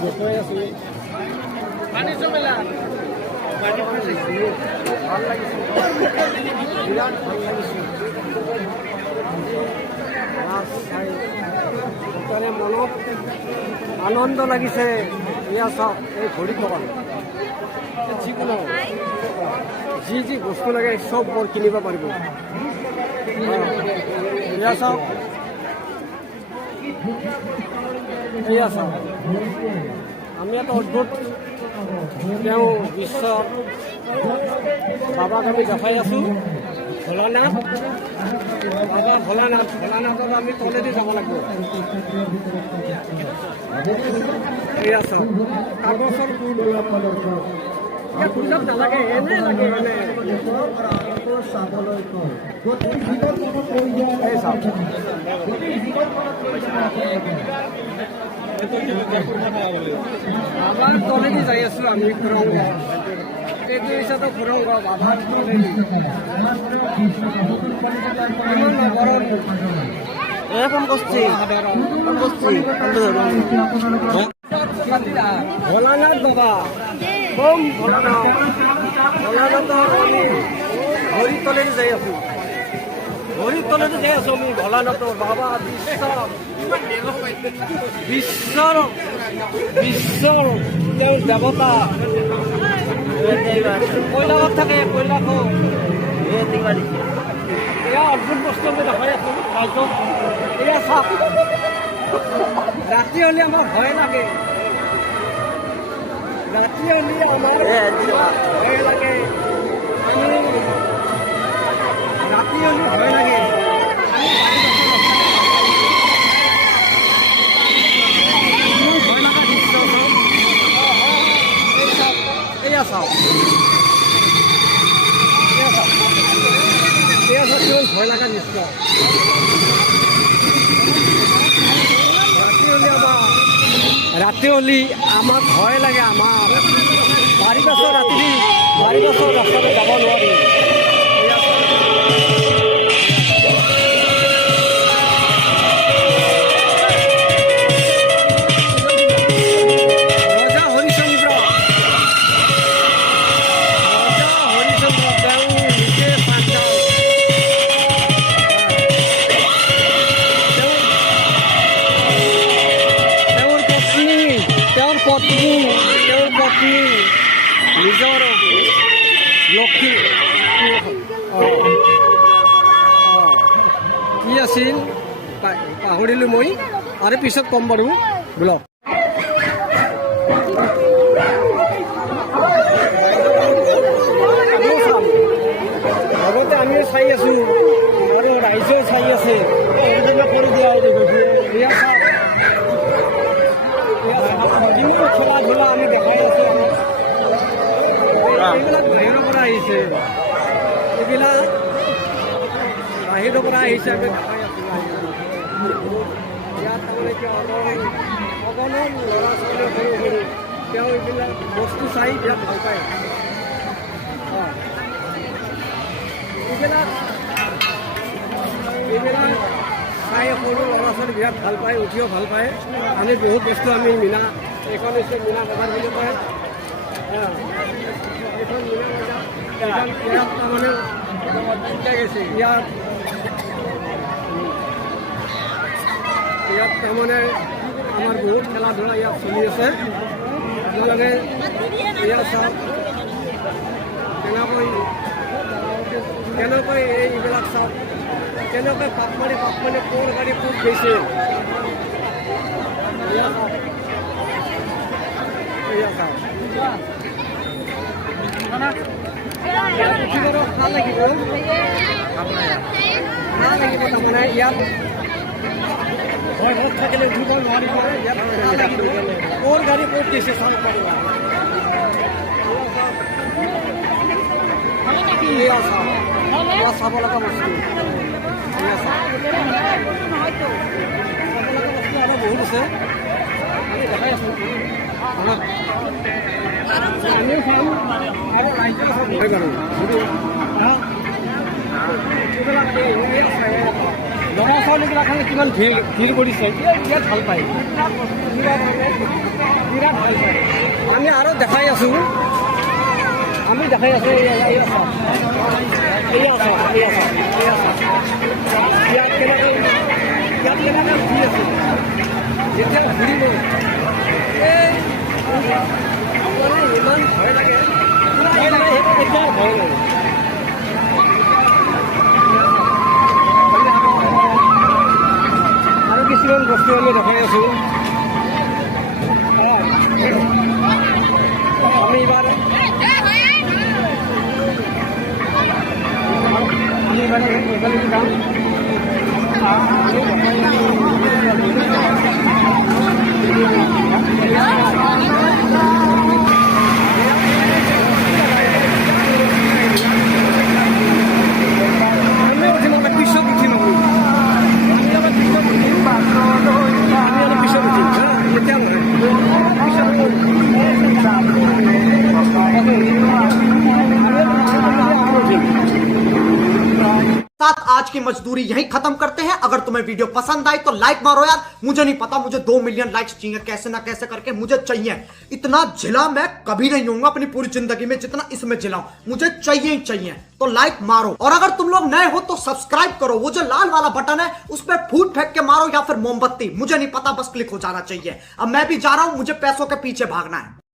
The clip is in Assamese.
দেখুৱাই আছোঁ মেলা ভাল লাগিছে বিৰাট ভাল লাগিছে মাছ চাই সেইকাৰণে মনত আনন্দ লাগিছে এয়া চাওক এই ভৰি থকা যিকোনো যি বস্তু লাগে চব বৰ কিনিব পাৰিব এয়া চাওক এয়া চাওক আমি এটা অদ্ভুত তেওঁ বিশ্ব বাবাক আমি দেখাই আছোঁ ভোলানাথ বাবা ভোলানাথত আমি তলেদি যাব লাগিব এয়া চাওক কাগজৰ পূজাত নালাগে এনে লাগে বাবাৰ তলেদি যাই আছোঁ আমি ফুৰাওঁ এইটো হিচাপে ফুৰাওঁ বাবাৰ তলেদি ফোন কৰছি ভোলানাথ বাবা কম ভোলানাথৰ আমি ভৰিৰ তলেদি যাই আছোঁ আমি ভোলানাথৰ বাবা বিশ্বৰ তেওঁৰ দেৱতা কৈলাশত থাকে কৈলাশত এয়া অদ্ভুত বস্তু আমি দেখাই আছোঁ ৰাজ্যত এয়া চাওক ৰাতি হ'লে আমাৰ ভয় লাগে ৰাতি হ'লে আমাৰ ভয় লাগে আমি ৰাতি হ'লে ভয় লাগে ভয় লগা দৃশ্য এয়া চাওক ভয় লগা দৃশ্য ৰাতি হ'লে আমাক ভয় লাগে আমাৰ বাৰী বছৰ ৰাস্তাতে যাব নোৱাৰি ৰজা হৰিচন্দ্ৰ তেওঁ নিজে পাঞ্জাৱ তেওঁৰ পত্নী নিজৰ লক্ষ্মী কি আছিল পাহৰিলোঁ মই আৰু পিছত ক'ম বাৰু বোল লগতে আমিও চাই আছোঁ আৰু ৰাইজেও চাই আছে কৰি দিয়া খেলা ধূলা আমি দেখাই আছোঁ এইবিলাক বাহিৰৰ পৰা আহিছে এইবিলাক বাহিৰৰ পৰা আহিছে আমি দেখাই আছোঁ ইয়াত তাৰমানে কি অগণন ল'ৰা ছোৱালী সৰু সৰু তেওঁ এইবিলাক বস্তু চাই বিৰাট ভাল পায় এইবিলাক চাই সৰু ল'ৰা ছোৱালী বিৰাট ভাল পায় উঠিও ভাল পায় আমি বহুত বস্তু আমি মিনা এইখন হৈছে মিনা বজাৰ বুলি কয় এইখন মিনা বজাৰ ইয়াত তাৰমানে গৈছে ইয়াত তাৰমানে আমাৰ বহুত খেলা ধূলা ইয়াত চলি আছে আপোনালোকে ইয়াত চাওক কেনেকৈ এইবিলাক চাওক কেনেকৈ পাক মাৰি ক'ৰ গাড়ী ক'ত গৈছে ভাল লাগিব তাৰমানে ইয়াত ঘৰত থাকিলে উঠিব নোৱাৰিব ইয়াত ক'ৰ গাড়ী ক'ত গৈছে চাব পাৰিবা চাব লগা বস্তু বহুত আছে আমি দেখাই আছোঁ ল'ৰা ছোৱালীবিলাকে কিমান ভিৰ কৰিছে বিৰাট ভাল পায় বিৰাট আছোঁ আমি দেখাই আছোঁ ইয়াত কেনেকৈ ঘূৰি আছে যেতিয়া ঘূৰিব এই মানে ইমান ভয় লাগে এতিয়া ভয় লাগে আৰু কিছুমান বস্তু আমি দেখাই আছোঁ আমি এইবাৰ এইফালে যাম साथ आज की मजदूरी यहीं खत्म करते हैं। अगर तुम्हें वीडियो पसंद आई तो लाइक मारो यार। मुझे नहीं पता, मुझे 2 मिलियन लाइक्स चाहिए, कैसे ना कैसे करके मुझे चाहिए। इतना झिला मैं कभी नहीं होऊंगा अपनी पूरी जिंदगी में जितना इसमें झिलाऊं, मुझे चाहिए ही चाहिए। तो लाइक मारो और अगर तुम लोग नए हो तो सब्सक्राइब करो। वो जो लाल वाला बटन है उस पर फूट फेंक के मारो या फिर मोमबत्ती, मुझे नहीं पता, बस क्लिक हो जाना चाहिए। अब मैं भी जा रहा हूं, मुझे पैसों के पीछे भागना है।